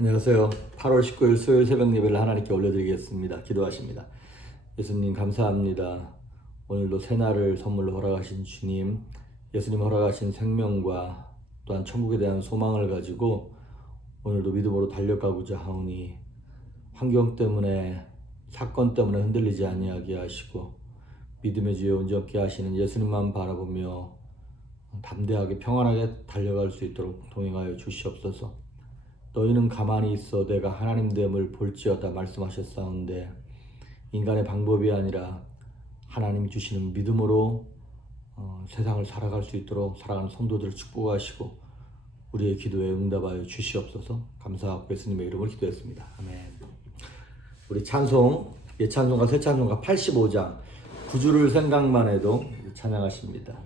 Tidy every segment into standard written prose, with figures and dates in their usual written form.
안녕하세요. 8월 19일 수요일 새벽 예배를 하나님께 올려드리겠습니다. 기도하십니다. 예수님 감사합니다. 오늘도 새날을 선물로 허락하신 주님, 예수님 허락하신 생명과 또한 천국에 대한 소망을 가지고 오늘도 믿음으로 달려가고자 하오니 환경 때문에 사건 때문에 흔들리지 아니하게 하시고 믿음의 주여 온전케 하시는 예수님만 바라보며 담대하게 평안하게 달려갈 수 있도록 동행하여 주시옵소서. 너희는 가만히 있어 내가 하나님 됨을 볼지어다 말씀하셨사온데 인간의 방법이 아니라 하나님 주시는 믿음으로 세상을 살아갈 수 있도록 사랑하는 성도들을 축복하시고 우리의 기도에 응답하여 주시옵소서. 감사하고 예수님의 이름으로 기도했습니다. 아멘. 우리 찬송, 예찬송가 새찬송가 85장 9주를 생각만 해도 찬양하십니다.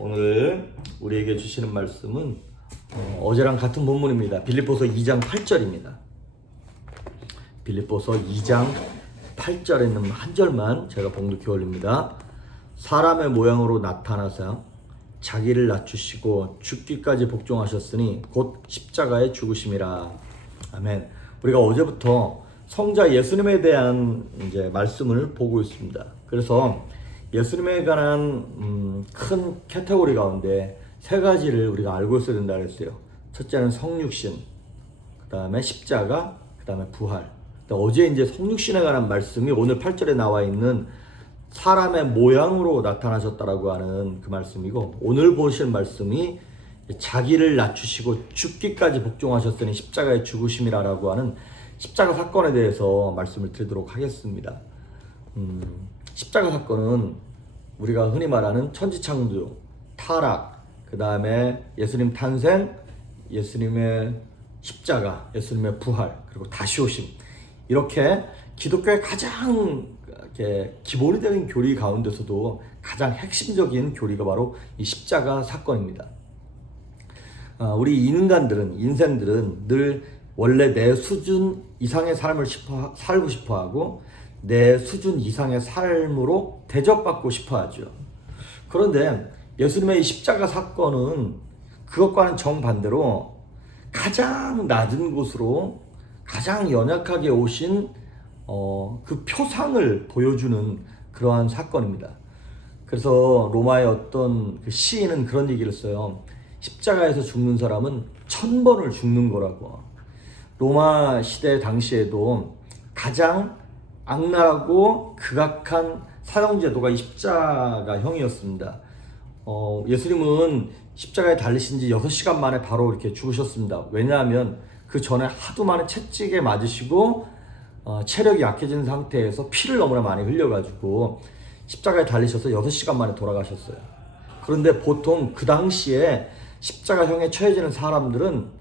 오늘 우리에게 주시는 말씀은 어제랑 같은 본문입니다. 빌립보서 2장 8절입니다. 빌립보서 2장 8절에 있는 한 절만 제가 봉독해 올립니다. 사람의 모양으로 나타나서 자기를 낮추시고 죽기까지 복종하셨으니 곧 십자가에 죽으심이라. 아멘. 우리가 어제부터 성자 예수님에 대한 이제 말씀을 보고 있습니다. 그래서 예수님에 관한 큰 카테고리 가운데 세 가지를 우리가 알고 있어야 된다 그랬어요. 첫째는 성육신, 그 다음에 십자가, 그 다음에 부활. 어제 이제 성육신에 관한 말씀이 오늘 8절에 나와 있는 사람의 모양으로 나타나셨다라고 하는 그 말씀이고, 오늘 보실 말씀이 자기를 낮추시고 죽기까지 복종하셨으니 십자가의 죽으심이라고 하는 십자가 사건에 대해서 말씀을 드리도록 하겠습니다. 십자가 사건은 우리가 흔히 말하는 천지창조, 타락, 그 다음에 예수님 탄생, 예수님의 십자가, 예수님의 부활, 그리고 다시 오심, 이렇게 기독교의 가장 이렇게 기본이 되는 교리 가운데서도 가장 핵심적인 교리가 바로 이 십자가 사건입니다. 우리 인생들은 늘 원래 내 수준 이상의 삶을 살고 싶어 하고 내 수준 이상의 삶으로 대접받고 싶어 하죠. 그런데 예수님의 이 십자가 사건은 그것과는 정반대로 가장 낮은 곳으로 가장 연약하게 오신 그 표상을 보여주는 그러한 사건입니다. 그래서 로마의 어떤 그 시인은 그런 얘기를 써요. 십자가에서 죽는 사람은 1000번을 죽는 거라고. 로마 시대 당시에도 가장 악랄하고 극악한 사형제도가 이 십자가형이었습니다. 예수님은 십자가에 달리신 지 6시간 만에 바로 이렇게 죽으셨습니다. 왜냐하면 그 전에 하도 많은 채찍에 맞으시고 체력이 약해진 상태에서 피를 너무나 많이 흘려가지고 십자가에 달리셔서 6시간 만에 돌아가셨어요. 그런데 보통 그 당시에 십자가형에 처해지는 사람들은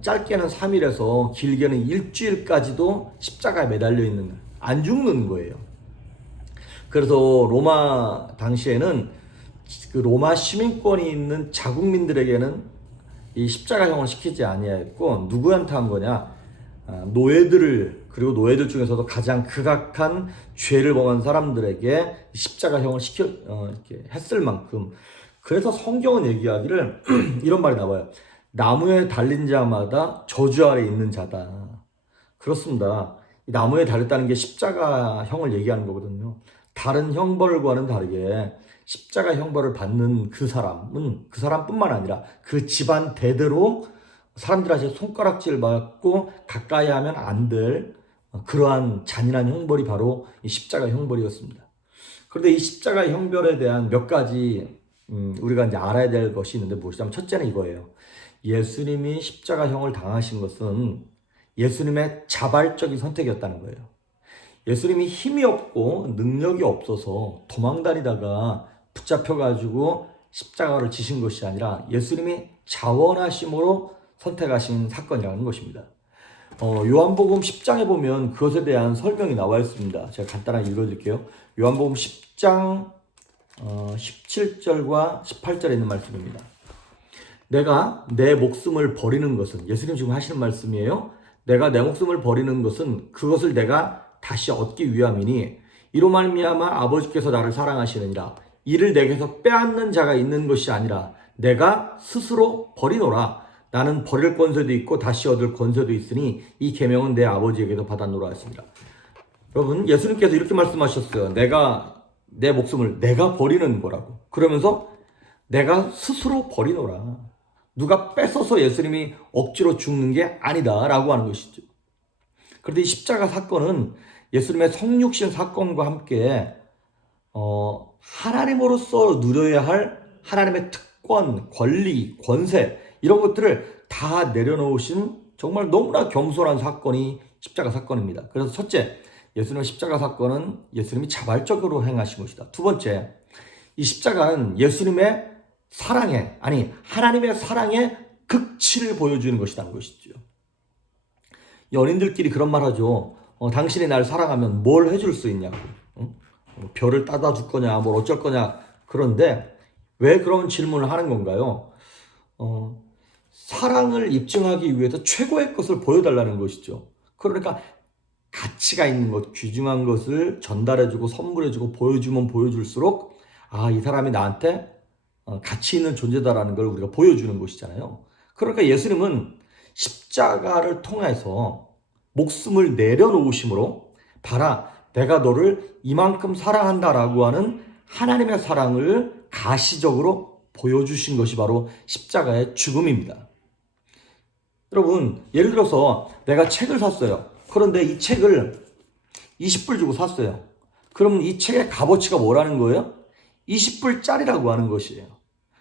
짧게는 3일에서 길게는 일주일까지도 십자가에 매달려 있는, 안 죽는 거예요. 그래서 로마 당시에는 그 로마 시민권이 있는 자국민들에게는 이 십자가형을 시키지 아니하였고, 누구한테 한 거냐? 노예들을, 그리고 노예들 중에서도 가장 극악한 죄를 범한 사람들에게 십자가형을 이렇게 했을 만큼. 그래서 성경은 얘기하기를 이런 말이 나와요. 나무에 달린 자마다 저주 아래 있는 자다. 그렇습니다. 이 나무에 달렸다는 게 십자가형을 얘기하는 거거든요. 다른 형벌과는 다르게 십자가 형벌을 받는 그 사람은 그 사람뿐만 아니라 그 집안 대대로 사람들한테 손가락질 받고 가까이 하면 안 될 그러한 잔인한 형벌이 바로 이 십자가 형벌이었습니다. 그런데 이 십자가 형벌에 대한 몇 가지 우리가 이제 알아야 될 것이 있는데 무엇이냐면, 첫째는 이거예요. 예수님이 십자가형을 당하신 것은 예수님의 자발적인 선택이었다는 거예요. 예수님이 힘이 없고 능력이 없어서 도망다니다가 붙잡혀가지고 십자가를 지신 것이 아니라 예수님이 자원하심으로 선택하신 사건이라는 것입니다. 요한복음 10장에 보면 그것에 대한 설명이 나와 있습니다. 제가 간단하게 읽어드릴게요. 요한복음 10장 17절과 18절에 있는 말씀입니다. 내가 내 목숨을 버리는 것은, 예수님 지금 하시는 말씀이에요. 내가 내 목숨을 버리는 것은 그것을 내가 다시 얻기 위함이니 이로 말미암아 아버지께서 나를 사랑하시느니라. 이를 내게서 빼앗는 자가 있는 것이 아니라 내가 스스로 버리노라. 나는 버릴 권세도 있고 다시 얻을 권세도 있으니 이 계명은 내 아버지에게서 받았노라 하시니라. 여러분, 예수님께서 이렇게 말씀하셨어요. 내 목숨을 내가 버리는 거라고. 그러면서 내가 스스로 버리노라. 누가 뺏어서 예수님이 억지로 죽는 게 아니다 라고 하는 것이죠. 그런데 이 십자가 사건은 예수님의 성육신 사건과 함께 하나님으로서 누려야 할 하나님의 특권, 권리, 권세, 이런 것들을 다 내려놓으신 정말 너무나 겸손한 사건이 십자가 사건입니다. 그래서 첫째, 예수님의 십자가 사건은 예수님이 자발적으로 행하신 것이다. 두 번째, 이 십자가는 예수님의 사랑의, 아니 하나님의 사랑의 극치를 보여주는 것이라는 것이죠. 연인들끼리 그런 말 하죠. 당신이 날 사랑하면 뭘 해줄 수 있냐고. 별을 따다 줄 거냐, 뭘 어쩔 거냐. 그런데 왜 그런 질문을 하는 건가요? 사랑을 입증하기 위해서 최고의 것을 보여달라는 것이죠. 그러니까 가치가 있는 것, 귀중한 것을 전달해주고 선물해주고 보여주면 보여줄수록 이 사람이 나한테 가치 있는 존재다라는 걸 우리가 보여주는 것이잖아요. 그러니까 예수님은 십자가를 통해서 목숨을 내려놓으심으로 봐라, 내가 너를 이만큼 사랑한다라고 하는 하나님의 사랑을 가시적으로 보여주신 것이 바로 십자가의 죽음입니다. 여러분, 예를 들어서 내가 책을 샀어요. 그런데 이 책을 20불 주고 샀어요. 그러면 이 책의 값어치가 뭐라는 거예요? 20불짜리라고 하는 것이에요.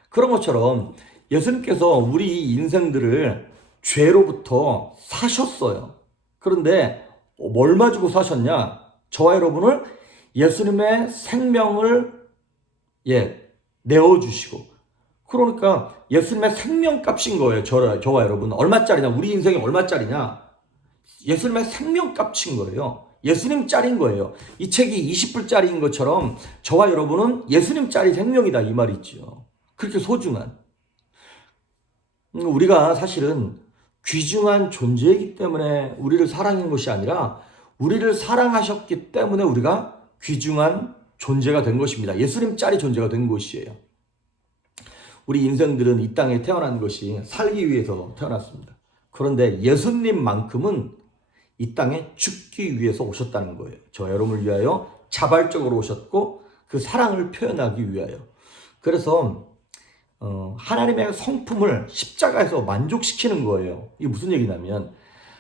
그런 것처럼 예수님께서 우리 인생들을 죄로부터 사셨어요. 그런데 얼마 주고 사셨냐? 저와 여러분을 예수님의 생명을 내어주시고, 그러니까 예수님의 생명값인 거예요. 저와 여러분 얼마짜리냐? 우리 인생이 얼마짜리냐? 예수님의 생명값인 거예요. 예수님짜리인 거예요. 이 책이 20불짜리인 것처럼 저와 여러분은 예수님짜리 생명이다 이 말이죠. 그렇게 소중한. 우리가 사실은 귀중한 존재이기 때문에 우리를 사랑한 것이 아니라 우리를 사랑하셨기 때문에 우리가 귀중한 존재가 된 것입니다. 예수님짜리 존재가 된 것이에요. 우리 인생들은 이 땅에 태어난 것이 살기 위해서 태어났습니다. 그런데 예수님만큼은 이 땅에 죽기 위해서 오셨다는 거예요. 저 여러분을 위하여 자발적으로 오셨고 그 사랑을 표현하기 위하여. 그래서 하나님의 성품을 십자가에서 만족시키는 거예요. 이게 무슨 얘기냐면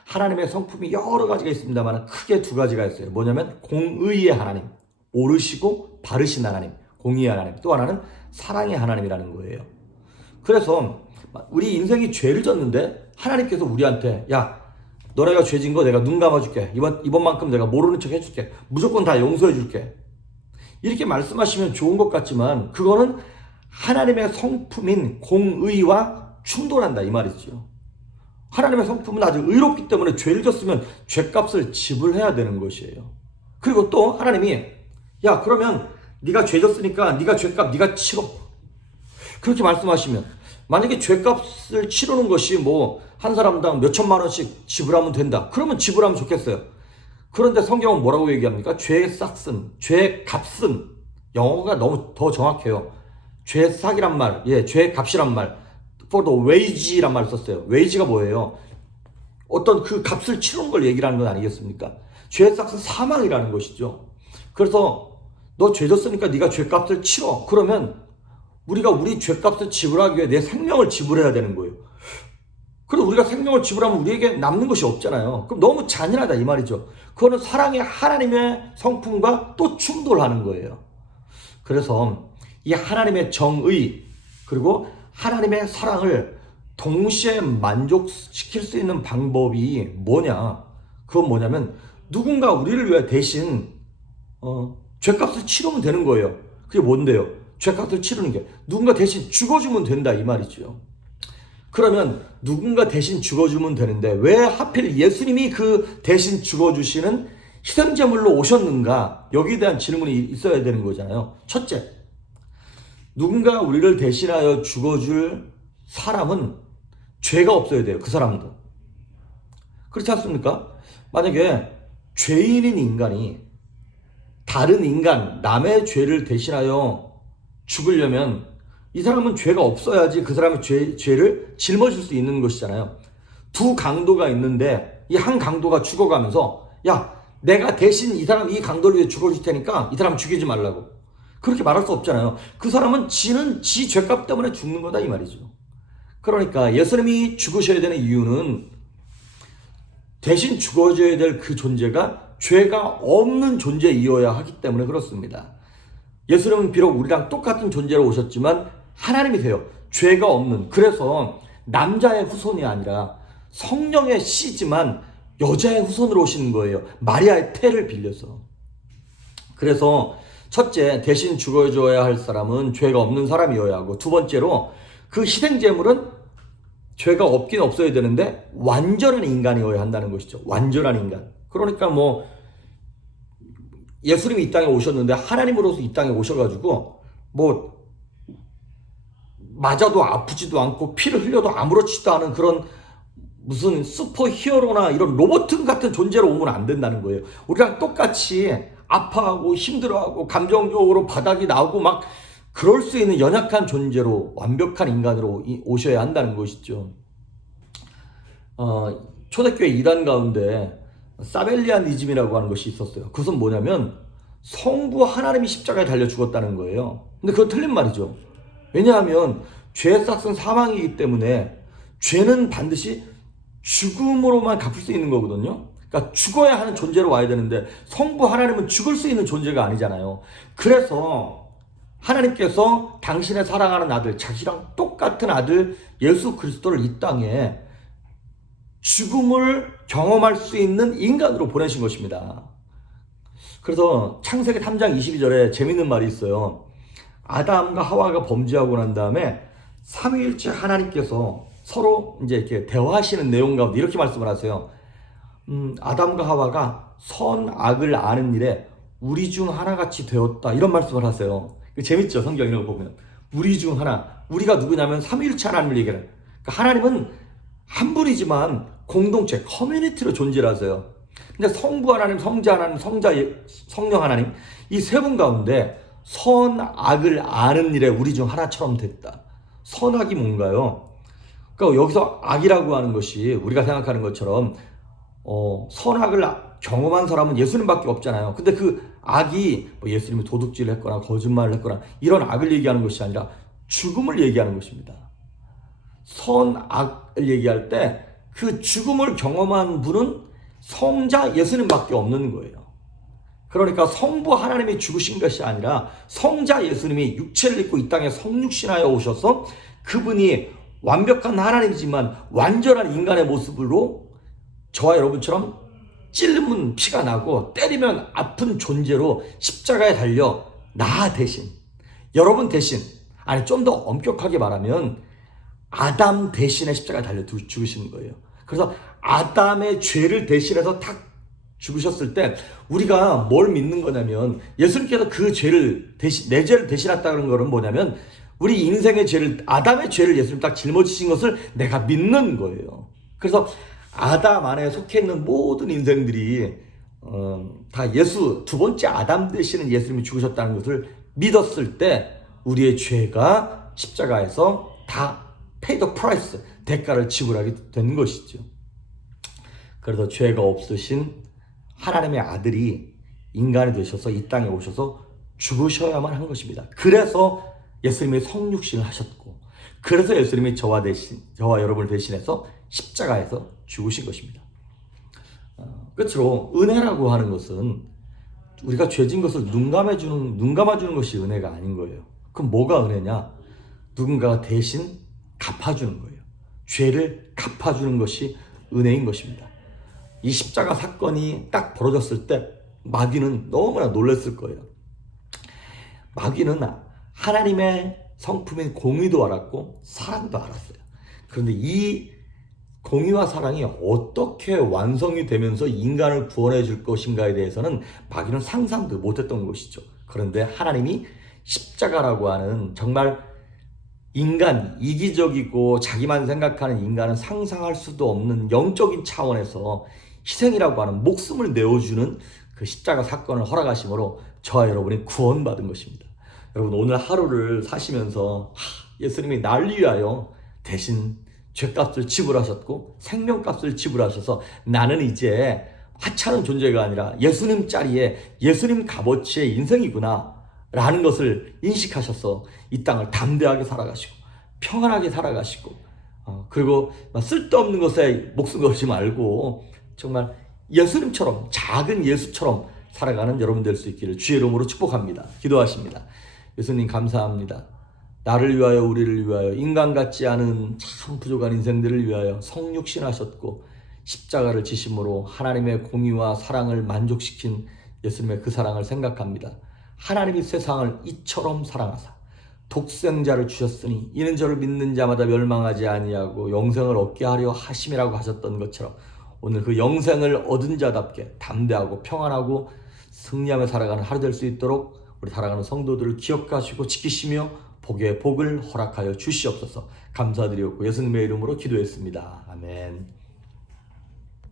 하나님의 성품이 여러 가지가 있습니다만 크게 두 가지가 있어요. 뭐냐면 공의의 하나님, 옳으시고 바르신 하나님, 공의의 하나님. 또 하나는 사랑의 하나님이라는 거예요. 그래서 우리 인생이 죄를 졌는데 하나님께서 우리한테 야 너네가 죄진 거 내가 눈 감아줄게. 이번만큼 내가 모르는 척 해줄게. 무조건 다 용서해줄게. 이렇게 말씀하시면 좋은 것 같지만 그거는 하나님의 성품인 공의와 충돌한다 이 말이죠. 하나님의 성품은 아주 의롭기 때문에 죄를 졌으면 죄값을 지불해야 되는 것이에요. 그리고 또 하나님이 야 그러면 네가 죄 졌으니까 네가 죄값 네가 치러. 그렇게 말씀하시면 만약에 죄값을 치르는 것이 뭐 한 사람당 몇 천만 원씩 지불하면 된다. 그러면 지불하면 좋겠어요. 그런데 성경은 뭐라고 얘기합니까? 죄의 싹슨, 죄의 값은 영어가 너무 더 정확해요. 죄의 싹이란 말, 죄의 값이란 말, for the wage란 말을 썼어요. wage가 뭐예요? 어떤 그 값을 치르는 걸 얘기하는 건 아니겠습니까? 죄의 싹은 사망이라는 것이죠. 그래서 너 죄 졌으니까 네가 죄값을 치러. 그러면 우리가 우리 죄값을 지불하기 위해 내 생명을 지불해야 되는 거예요. 그리고 우리가 생명을 지불하면 우리에게 남는 것이 없잖아요. 그럼 너무 잔인하다 이 말이죠. 그거는 사랑의 하나님의 성품과 또 충돌하는 거예요. 그래서 이 하나님의 정의 그리고 하나님의 사랑을 동시에 만족시킬 수 있는 방법이 뭐냐? 그건 뭐냐면 누군가 우리를 위해 대신 죄값을 치르면 되는 거예요. 그게 뭔데요? 죄값을 치르는 게 누군가 대신 죽어주면 된다 이 말이죠. 그러면 누군가 대신 죽어주면 되는데 왜 하필 예수님이 그 대신 죽어주시는 희생제물로 오셨는가? 여기에 대한 질문이 있어야 되는 거잖아요. 첫째, 누군가 우리를 대신하여 죽어줄 사람은 죄가 없어야 돼요. 그 사람도. 그렇지 않습니까? 만약에 죄인인 인간이 다른 인간, 남의 죄를 대신하여 죽으려면 이 사람은 죄가 없어야지 그 사람의 죄를 짊어질 수 있는 것이잖아요. 두 강도가 있는데 이 한 강도가 죽어가면서 야 내가 대신 이 강도를 위해 죽어줄 테니까 이 사람 죽이지 말라고. 그렇게 말할 수 없잖아요. 그 사람은 지 죄값 때문에 죽는 거다 이 말이죠. 그러니까 예수님이 죽으셔야 되는 이유는 대신 죽어줘야 될 그 존재가 죄가 없는 존재이어야 하기 때문에 그렇습니다. 예수님은 비록 우리랑 똑같은 존재로 오셨지만 하나님이세요. 죄가 없는. 그래서 남자의 후손이 아니라 성령의 씨지만 여자의 후손으로 오시는 거예요. 마리아의 태를 빌려서. 그래서 첫째, 대신 죽어줘야 할 사람은 죄가 없는 사람이어야 하고 두 번째로 그 희생제물은 죄가 없긴 없어야 되는데 완전한 인간이어야 한다는 것이죠. 완전한 인간. 그러니까 뭐 예수님이 이 땅에 오셨는데 하나님으로서 이 땅에 오셔가지고 뭐 맞아도 아프지도 않고 피를 흘려도 아무렇지도 않은 그런 무슨 슈퍼 히어로나 이런 로봇 같은 존재로 오면 안 된다는 거예요. 우리랑 똑같이 아파하고 힘들어하고 감정적으로 바닥이 나오고 막 그럴 수 있는 연약한 존재로 완벽한 인간으로 오셔야 한다는 것이죠. 초대교회 이단 가운데 사벨리안이즘이라고 하는 것이 있었어요. 그것은 뭐냐면 성부 하나님이 십자가에 달려 죽었다는 거예요. 근데 그건 틀린 말이죠. 왜냐하면 죄의 싹은 사망이기 때문에 죄는 반드시 죽음으로만 갚을 수 있는 거거든요. 그러니까 죽어야 하는 존재로 와야 되는데 성부 하나님은 죽을 수 있는 존재가 아니잖아요. 그래서 하나님께서 당신의 사랑하는 아들, 자기랑 똑같은 아들 예수 그리스도를 이 땅에 죽음을 경험할 수 있는 인간으로 보내신 것입니다. 그래서 창세기 3장 22절에 재밌는 말이 있어요. 아담과 하와가 범죄하고 난 다음에 삼위일체 하나님께서 서로 이제 이렇게 대화하시는 내용 가운데 이렇게 말씀을 하세요. 아담과 하와가 선악을 아는 일에 우리 중 하나같이 되었다 이런 말씀을 하세요. 재밌죠? 성경 이런 거 보면 우리 중 하나, 우리가 누구냐면 삼위일체 하나님을 얘기해요. 그러니까 하나님은 한 분이지만 공동체, 커뮤니티로 존재를 하세요. 근데 성부 하나님, 성자 하나님, 성령 하나님 이 세 분 가운데 선악을 아는 일에 우리 중 하나처럼 됐다. 선악이 뭔가요? 그러니까 여기서 악이라고 하는 것이 우리가 생각하는 것처럼 선악을 경험한 사람은 예수님밖에 없잖아요. 근데 그 악이 뭐 예수님이 도둑질을 했거나 거짓말을 했거나 이런 악을 얘기하는 것이 아니라 죽음을 얘기하는 것입니다. 선악을 얘기할 때 그 죽음을 경험한 분은 성자 예수님밖에 없는 거예요. 그러니까 성부 하나님이 죽으신 것이 아니라 성자 예수님이 육체를 입고 이 땅에 성육신하여 오셔서 그분이 완벽한 하나님이지만 완전한 인간의 모습으로 저와 여러분처럼 찔리면 피가 나고 때리면 아픈 존재로 십자가에 달려 나 대신, 여러분 대신, 아니 좀 더 엄격하게 말하면 아담 대신에 십자가에 달려 죽으시는 거예요. 그래서 아담의 죄를 대신해서 딱 죽으셨을 때 우리가 뭘 믿는 거냐면 예수님께서 그 죄를 대신, 내 죄를 대신했다는 거는 뭐냐면 우리 인생의 죄를, 아담의 죄를 예수님 딱 짊어지신 것을 내가 믿는 거예요. 그래서 아담 안에 속해 있는 모든 인생들이 다 예수, 두 번째 아담 대신에 예수님이 죽으셨다는 것을 믿었을 때 우리의 죄가 십자가에서 다 pay the price, 대가를 지불하게 된 것이죠. 그래서 죄가 없으신 하나님의 아들이 인간이 되셔서 이 땅에 오셔서 죽으셔야만 한 것입니다. 그래서 예수님이 성육신을 하셨고, 그래서 예수님이 저와 여러분을 대신해서 십자가에서 죽으신 것입니다. 끝으로 은혜라고 하는 것은 우리가 죄진 것을 눈 감아주는 것이 은혜가 아닌 거예요. 그럼 뭐가 은혜냐? 누군가가 대신 갚아주는 거예요. 죄를 갚아주는 것이 은혜인 것입니다. 이 십자가 사건이 딱 벌어졌을 때 마귀는 너무나 놀랐을 거예요. 마귀는 하나님의 성품인 공의도 알았고 사랑도 알았어요. 그런데 이 공의와 사랑이 어떻게 완성이 되면서 인간을 구원해 줄 것인가에 대해서는 마귀는 상상도 못했던 것이죠. 그런데 하나님이 십자가라고 하는 정말 인간, 이기적이고 자기만 생각하는 인간은 상상할 수도 없는 영적인 차원에서 희생이라고 하는 목숨을 내어주는 그 십자가 사건을 허락하심으로 저와 여러분이 구원받은 것입니다. 여러분 오늘 하루를 사시면서 예수님이 날 위하여 대신 죄값을 지불하셨고 생명값을 지불하셔서 나는 이제 하찮은 존재가 아니라 예수님 자리에 예수님 값어치의 인생이구나 라는 것을 인식하셔서 이 땅을 담대하게 살아가시고 평안하게 살아가시고 그리고 쓸데없는 것에 목숨 걸지 말고 정말 예수님처럼 작은 예수처럼 살아가는 여러분 될 수 있기를 주의 이름으로 축복합니다. 기도하십니다. 예수님 감사합니다. 나를 위하여 우리를 위하여 인간 같지 않은 참 부족한 인생들을 위하여 성육신하셨고 십자가를 지심으로 하나님의 공의와 사랑을 만족시킨 예수님의 그 사랑을 생각합니다. 하나님이 세상을 이처럼 사랑하사 독생자를 주셨으니 이는 저를 믿는 자마다 멸망하지 아니하고 영생을 얻게 하려 하심이라고 하셨던 것처럼 오늘 그 영생을 얻은 자답게 담대하고 평안하고 승리하며 살아가는 하루 될 수 있도록 우리 살아가는 성도들을 기억하시고 지키시며 복의 복을 허락하여 주시옵소서. 감사드리옵고 예수님의 이름으로 기도했습니다. 아멘.